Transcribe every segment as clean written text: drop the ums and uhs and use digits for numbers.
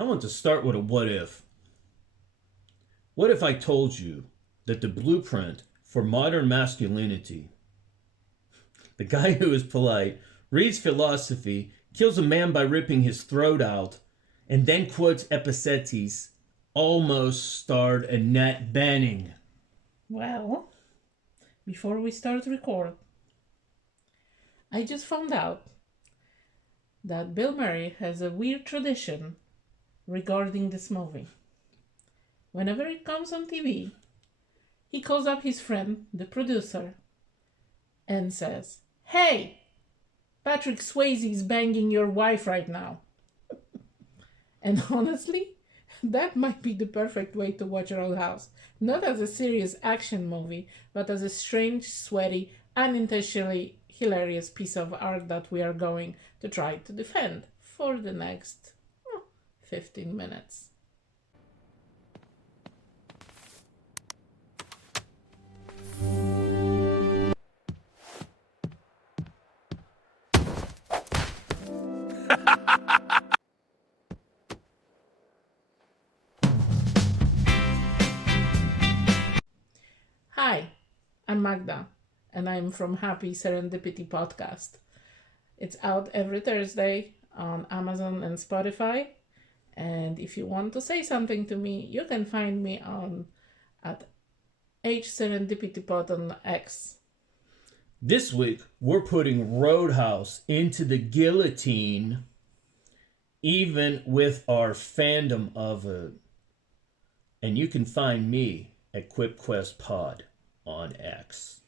I want to start with a what if. What if I told you that the blueprint for modern masculinity, the guy who is polite, reads philosophy, kills a man by ripping his throat out, and then quotes Epictetus, almost starred Annette Bening? Well, before we start record, I just found out that Bill Murray has a weird tradition regarding this movie. Whenever it comes on TV, he calls up his friend, the producer, and says, "Hey, Patrick Swayze is banging your wife right now." And honestly, that might be the perfect way to watch Roadhouse. Not as a serious action movie, but as a strange, sweaty, unintentionally hilarious piece of art that we are going to try to defend for the next 15 minutes. Hi, I'm Magda, and I'm from Happy Serendipity Podcast. It's out every Thursday on Amazon and Spotify. And if you want to say something to me, you can find me at HSerendipityPod on X. This week, we're putting Roadhouse into the guillotine, even with our fandom of it. And you can find me at QuipQuestPod on X.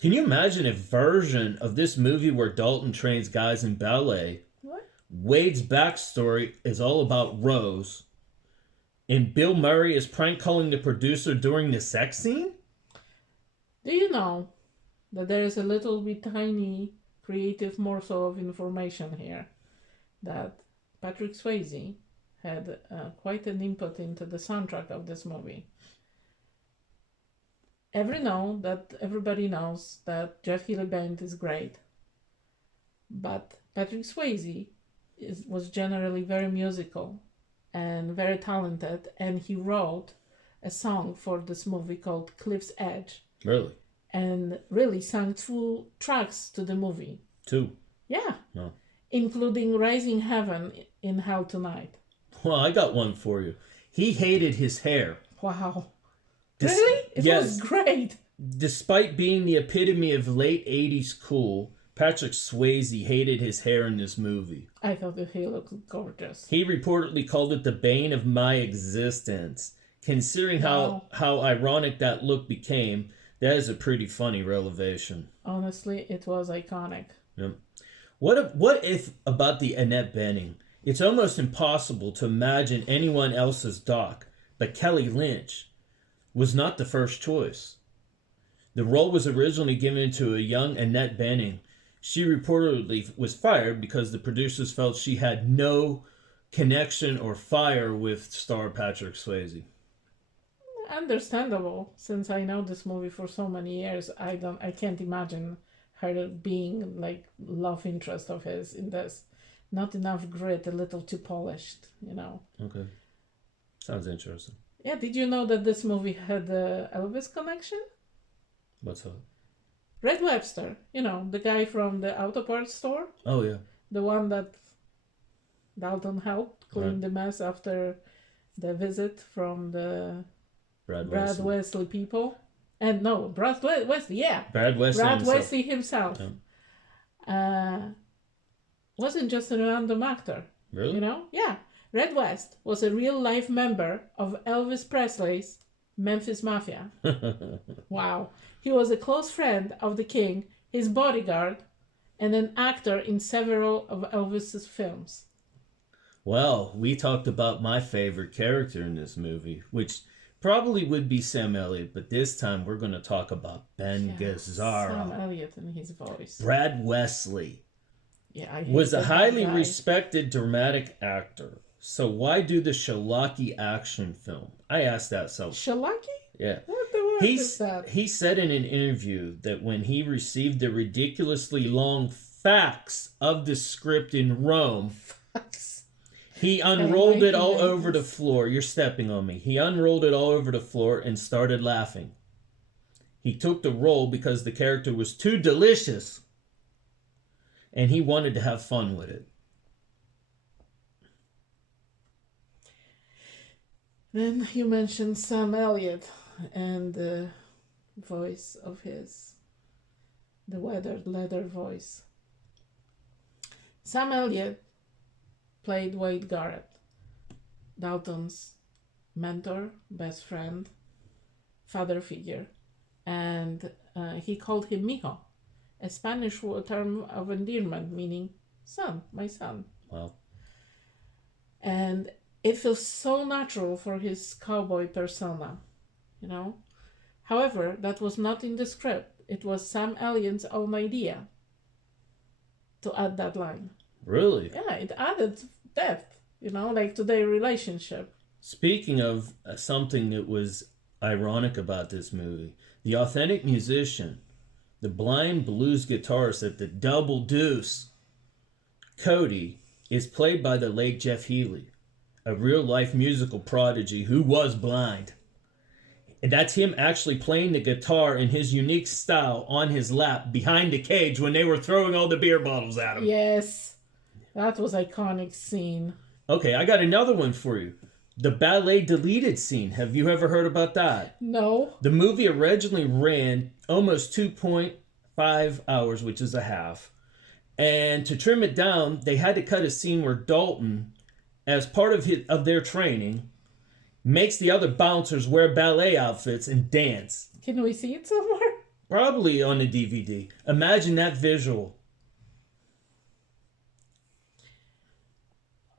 Can you imagine a version of this movie where Dalton trains guys in ballet? What? Wade's backstory is all about Rose, and Bill Murray is prank calling the producer during the sex scene? Do you know that there is a little bit tiny creative morsel of information here that Patrick Swayze had quite an input into the soundtrack of this movie? Everybody knows that Jeff Healey Band is great, but Patrick Swayze was generally very musical and very talented, and he wrote a song for this movie called Cliff's Edge. Really? And really sang 2 tracks to the movie. 2? Yeah. No. Including Raising Heaven in Hell Tonight. Well, I got one for you. He hated his hair. Wow. Really? It was great. Despite being the epitome of late 80s cool, Patrick Swayze hated his hair in this movie. I thought that he looked gorgeous. He reportedly called it the bane of my existence. Considering how ironic that look became, that is a pretty funny revelation. Honestly, it was iconic. Yep. What if about the Annette Bening? It's almost impossible to imagine anyone else's Doc, but Kelly Lynch was not the first choice. The role was originally given to a young Annette Bening. She reportedly was fired because the producers felt she had no connection or fire with star Patrick Swayze. Understandable, since I know this movie for so many years. I can't imagine her being like love interest of his in this. Not enough grit, a little too polished, you know. Okay. Sounds interesting. Yeah, did you know that this movie had the Elvis connection? What's that? Red Webster, you know, the guy from the auto parts store. Oh, yeah. The one that Dalton helped clean the mess after the visit from the Brad Wesley people. And no, Brad Wesley, yeah. Brad Wesley himself. Wasn't just a random actor. Really? You know? Yeah. Red West was a real-life member of Elvis Presley's Memphis Mafia. Wow. He was a close friend of the king, his bodyguard, and an actor in several of Elvis's films. Well, we talked about my favorite character in this movie, which probably would be Sam Elliott, but this time we're going to talk about Ben Gazzara. Sam Elliott and his voice. Brad Wesley Yeah, was a highly respected dramatic actor. So why do the schlocky action film? I asked that so. Schlocky? Yeah. What the word is that? He said in an interview that when he received the ridiculously long facts of the script in Rome, He unrolled it all over the floor. You're stepping on me. He unrolled it all over the floor and started laughing. He took the role because the character was too delicious. And he wanted to have fun with it. Then you mentioned Sam Elliott and the voice of his, the weathered leather voice. Sam Elliott played Wade Garrett, Dalton's mentor, best friend, father figure, and he called him mijo, a Spanish term of endearment meaning son, my son. Wow. And it feels so natural for his cowboy persona, you know. However, that was not in the script. It was Sam Elliott's own idea to add that line. Really? Yeah, it added depth, you know, like to their relationship. Speaking of something that was ironic about this movie, the authentic musician, the blind blues guitarist at the Double Deuce, Cody, is played by the late Jeff Healey, a real-life musical prodigy who was blind. And that's him actually playing the guitar in his unique style on his lap behind the cage when they were throwing all the beer bottles at him. Yes, that was iconic scene. Okay, I got another one for you. The ballet deleted scene. Have you ever heard about that? No. The movie originally ran almost 2.5 hours, which is a half. And to trim it down, they had to cut a scene where Dalton, as part of their training, makes the other bouncers wear ballet outfits and dance. Can we see it somewhere? Probably on the DVD. Imagine that visual.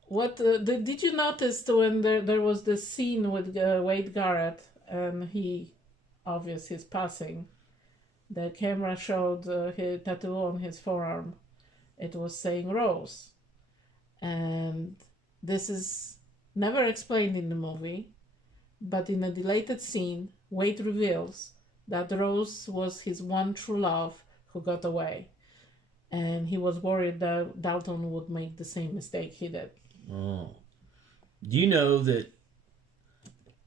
What did you notice when there was this scene with Wade Garrett and his passing? The camera showed his tattoo on his forearm. It was saying Rose. And this is never explained in the movie, but in a deleted scene, Wade reveals that Rose was his one true love who got away. And he was worried that Dalton would make the same mistake he did. Oh. Do you know that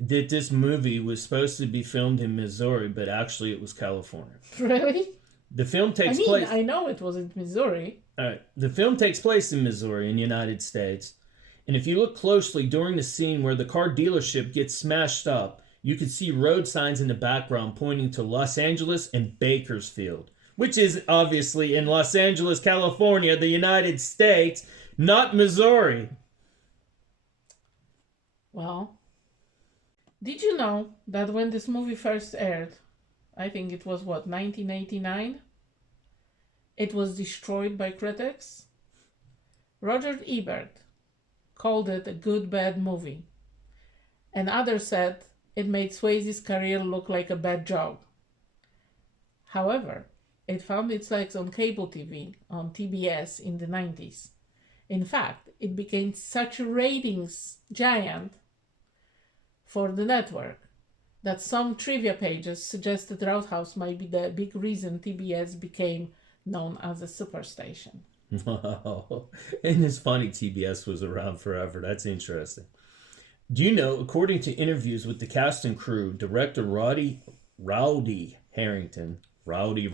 this movie was supposed to be filmed in Missouri, but actually it was California? Really? The film takes place... I know it was in Missouri. All right. The film takes place in Missouri, in the United States. And if you look closely during the scene where the car dealership gets smashed up, you can see road signs in the background pointing to Los Angeles and Bakersfield, which is obviously in Los Angeles, California, the United States, not Missouri. Well, did you know that when this movie first aired, I think it was 1989? It was destroyed by critics. Roger Ebert called it a good bad movie, and others said it made Swayze's career look like a bad joke. However, it found its legs on cable TV on TBS in the 90s. In fact, it became such a ratings giant for the network that some trivia pages suggested Roadhouse might be the big reason TBS became known as a superstation. Wow. And it's funny TBS was around forever. That's interesting. Do you know, according to interviews with the cast and crew, director Rowdy Harrington, Rowdy.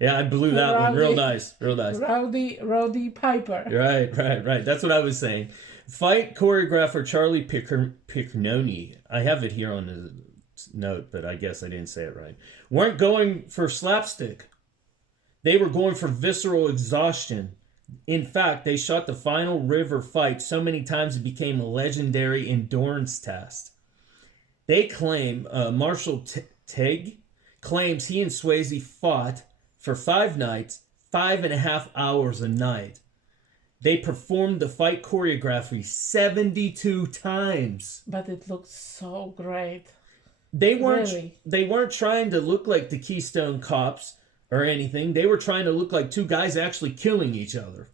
Yeah, I blew that one. Real nice. Rowdy Piper. Right. That's what I was saying. Fight choreographer Charlie Piccioni, I have it here on the note, but I guess I didn't say it right, weren't going for slapstick. They were going for visceral exhaustion. In fact, they shot the final river fight so many times it became a legendary endurance test. They claim, Marshall Teague claims he and Swayze fought for 5 nights, 5.5 hours a night. They performed the fight choreography 72 times. But it looked so great. They weren't trying to look like the Keystone Cops or anything. They were trying to look like two guys actually killing each other.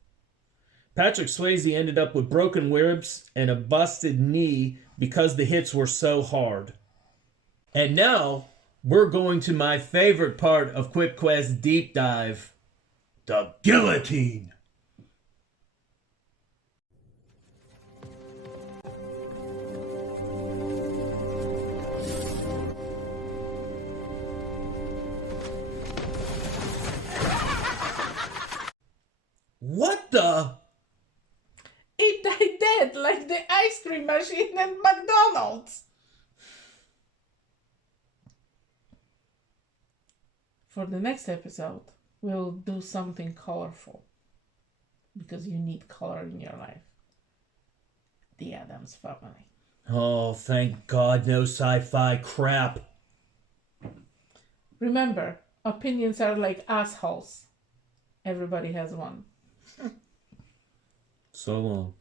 Patrick Swayze ended up with broken ribs and a busted knee because the hits were so hard. And now we're going to my favorite part of Quick Quest Deep Dive, the guillotine. What the? It died dead like the ice cream machine at McDonald's. For the next episode, we'll do something colorful. Because you need color in your life. The Addams Family. Oh, thank God, no sci-fi crap. Remember, opinions are like assholes. Everybody has one. So long.